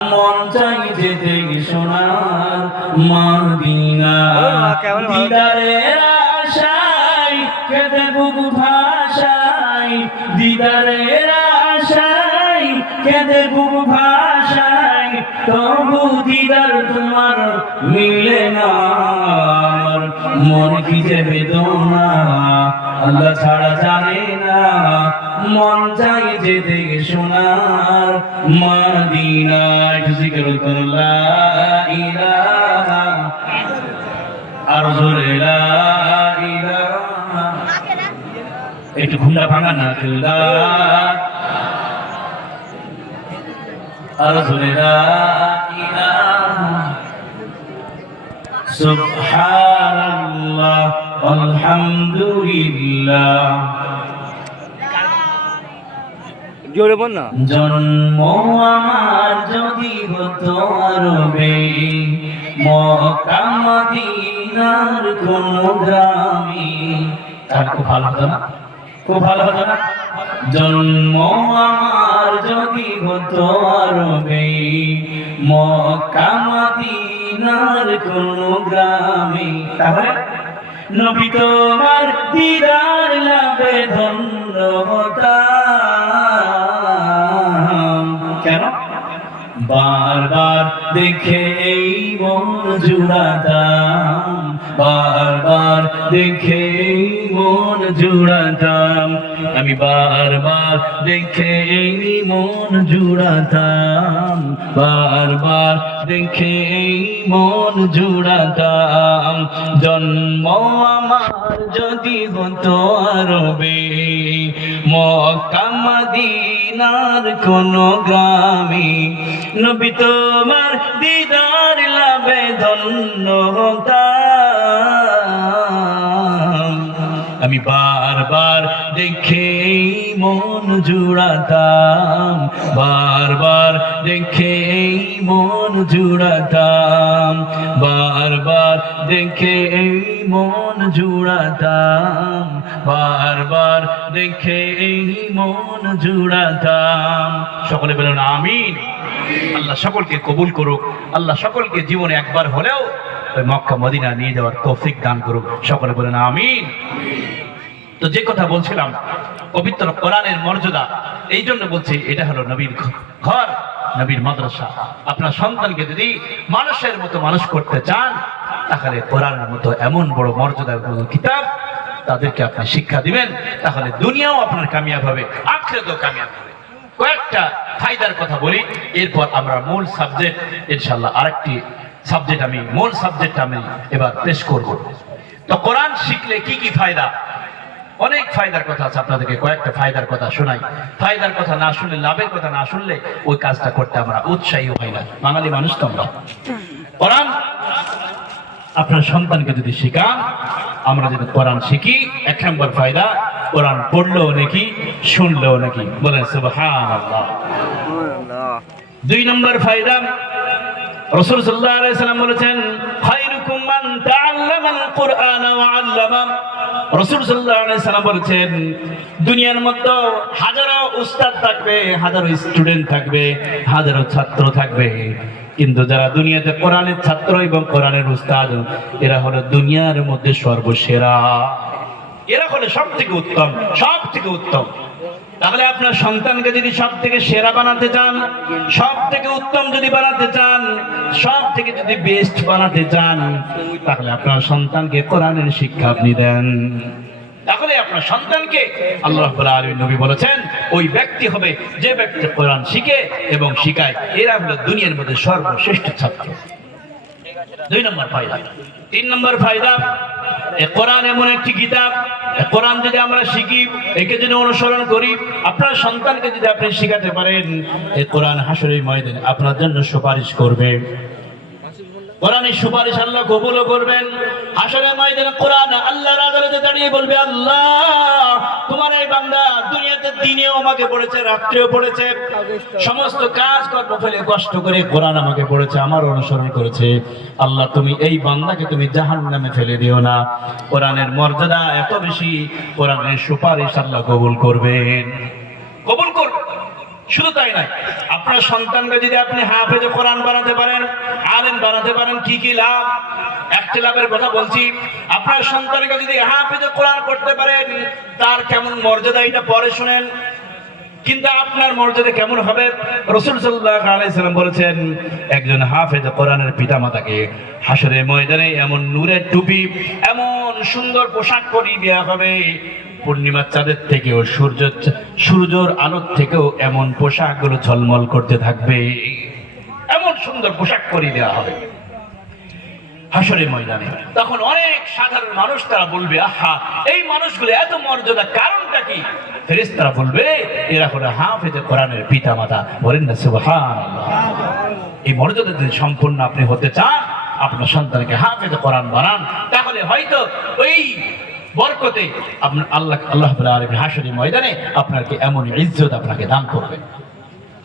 মন চাই যেতে সোনার মদিনা, দিদারের আশায় কেঁদে বুক ভাষায়, দিদারের আশায় কেঁদে বুক ভাষায়, তবু দিদার তোমার মিলে না। আমার মন কি যে বেদনা আল্লাহ ছাড়া জানে না, মন চাই যেতে সোনার মদিনা। একটু জিকির করুন লা ইলাহা, আর জোরে লা ইলাহা। একটু ঘুমটা ভাঙা না, আর জোরে লা ইলাহা। সুবহানাল্লাহ আলহামদুলিল্লাহ। জোরে বল না। জন্ম আমার যদি হতো আরবে, মক্কা মদিনার কোন গ্রামে, তাহলে খুব ভালো হতো না? খুব ভালো হতো না? জন্ম আমার যদি হতো আরবে, মক্কা মদিনার কোন গ্রামে, তাহলে নবী তোমার দিদার লাভে ধন্য হতাম। কেন? বারবার দেখে এই মন জুড়াতাম, বারবার দেখে এই মন জুড়াতাম, আমি বারবার দেখে এই মন জুড়াতাম, বারবার দেখে এই মন জুড়াতাম। জন্ম আমার যদি হতো আরবে, মক্কা মদিনার কোন গ্রামে, নবী তোমার দিদার লাভে ধন্য হতাম। আমি বারবার দেখে মন জুড়াতাম, বারবার দেখে মন জুড়াতাম, বারবার দেখে মন জুড়াতাম, বারবার দেখে মন জুড়াতাম। সকলে বলুন আমিন। আল্লাহ সকলকে কবুল করুক, আল্লাহ সকলকে জীবনে একবার হলেও ওই মক্কা মদিনা নিয়ে যাওয়ার তৌফিক দান করুক। সকলে বলেন আমিন। তো যে কথা বলছিলাম, পবিত্র কোরআনের মর্যাদা, এই জন্য বলছি এটা হলো নবীর ঘর, নবীর মাদ্রাসা। আপনার সন্তানকে যদি মানুষের মতো মানুষ করতে চান, তাহলে কোরআনের মতো এমন বড় মর্যাদার কিতাব তাদেরকে আপনি শিক্ষা দিবেন, তাহলে দুনিয়াও আপনার কামিয়াব হবে, আখিরাতেও কামিয়াব হবে। কয়েকটা ফায়দার কথা বলি, এরপর আমরা মূল সাবজেক্ট ইনশাআল্লাহ আরেকটি সাবজেক্ট আমি মূল সাবজেক্ট আমি এবার পেশ করব। তো কোরআন শিখলে কি কি ফায়দা? অনেক ফায়দার কথা আছে, আপনাদেরকে কয়েকটা ফায়দার কথা শোনাই। ফায়দার কথা না শুনলে, লাভের কথা না শুনলে ওই কাজটা করতে আমরা উৎসাহী হই না। বাঙালি মানুষ তো আমরা। কোরআন আপনার সন্তানকে যদি শেখান, আমরা যদি কোরআন শিখি, 1 নম্বর ফায়দা, কোরআন পড়লেও নাকি, শুনলেও নাকি। বলেন সুবহানাল্লাহ। 2 নম্বর ফায়দা, রাসূল সাল্লাল্লাহু আলাইহি সাল্লাম বলেছেন, খায়রুকুম মান তাআল্লামাল কুরআনা ওয়া আল্লামা। রাসূল সাল্লাল্লাহু আলাইহি সাল্লাম বলেছেন, দুনিয়ার মধ্যে হাজারো উস্তাদ থাকবে, হাজারো স্টুডেন্ট থাকবে, হাজারো ছাত্র থাকবে, কিন্তু যারা দুনিয়াতে কোরআনের ছাত্র এবং কোরআনের উস্তাদ, এরা হলো দুনিয়ার মধ্যে সর্বসেরা, এরা হলো সবথেকে উত্তম, সবথেকে উত্তম। তাহলে আপনার সন্তানকে যদি সব থেকে সেরা বানাতে চান, সব থেকে উত্তম যদি বানাতে চান, সব থেকে যদি বেস্ট বানাতে চান, তাহলে আপনার সন্তানকে কোরআনের শিক্ষা আপনি দেন। তাহলে আপনার সন্তানকে আল্লাহ রাব্বুল আলামিন নবী বলেছেন, ওই ব্যক্তি হবে যে ব্যক্তি কোরআন শিখে এবং শিখায়, এরা হলো দুনিয়ার মধ্যে সর্বশ্রেষ্ঠ ছাত্র। 2 নম্বর ফায়দা। 3 নম্বর ফায়দা, কোরআন এমন একটি কিতাব, কোরআন যদি আমরা শিখি, একে যদি অনুসরণ করি, আপনার সন্তানকে যদি আপনি শিখাতে পারেন, এই কোরআন হাসরের ময়দানে আপনার জন্য সুপারিশ করবে। কোরআনের সুপারিশ আল্লাহ কবুলও করবেন। হাসরের ময়দানে কোরআন আল্লাহর আদালতে দাঁড়িয়ে বলবে, আল্লাহ তোমার এই বান্দা দুনিয়াতে দিনেও আমাকে পড়েছে, রাত্রেও পড়েছে, সমস্ত কাজ কর্ম ফেলে কষ্ট করে কোরআন আমাকে পড়েছে, আমার অনুসরণ করেছে, আল্লাহ তুমি এই বান্দাকে তুমি জাহান্নামে ফেলে দিও না। কোরআনের মর্যাদা এত বেশি, কোরআনের সুপারিশ আল্লাহ কবুল করবেন, কবুল করবেন। শুধু তাই নয়, আপনার সন্তানকে যদি আপনি হাফেজে কোরআন বানাতে পারেন, আলেম বানাতে পারেন, কি কি লাভ? একটি লাভের কথা বলছি, আপনার সন্তানকে যদি হাফেজে কোরআন করতে পারেন, তার কেমন মর্যাদা এটা পরে শুনেন। কিন্তু আপনার মর্যাদা কেমন হবে? রাসূল সাল্লাল্লাহু আলাইহি সাল্লাম বলেছেন, একজন হাফেজে কোরআনের পিতামাতাকে হাশরের ময়দানে এমন নূরের টুপি, এমন সুন্দর পোশাক পরিয়ে দেওয়া হবে, পূর্ণিমার চাঁদের থেকেও সূর্যের আলোর থেকেও এমন পোশাকগুলো ঝলমল করতে থাকবে, এমন সুন্দর পোশাক পরিয়ে দেওয়া হবে হাশরের ময়দানে। তখন অনেক সাধারণ মানুষ তারা বলবে, আহা, এই মানুষগুলো এত মর্যাদা, কারণটা কি? ফেরেশতারা বলবে, এরা হলো হাফেজে কোরআনের পিতামাতা। বলেন না সুবহানাল্লাহ। এই মর্যাদা যদি সম্পূর্ণ আপনি হতে চান, আপনার সন্তানকে হাফেজে কোরআন বানান, তাহলে হয়তো ওই বরকতে আপনার আল্লাহ রাব্বুল আলামিন হাশরের ময়দানে আপনাকে এমন ইজ্জত আপনাকে দান করবেন।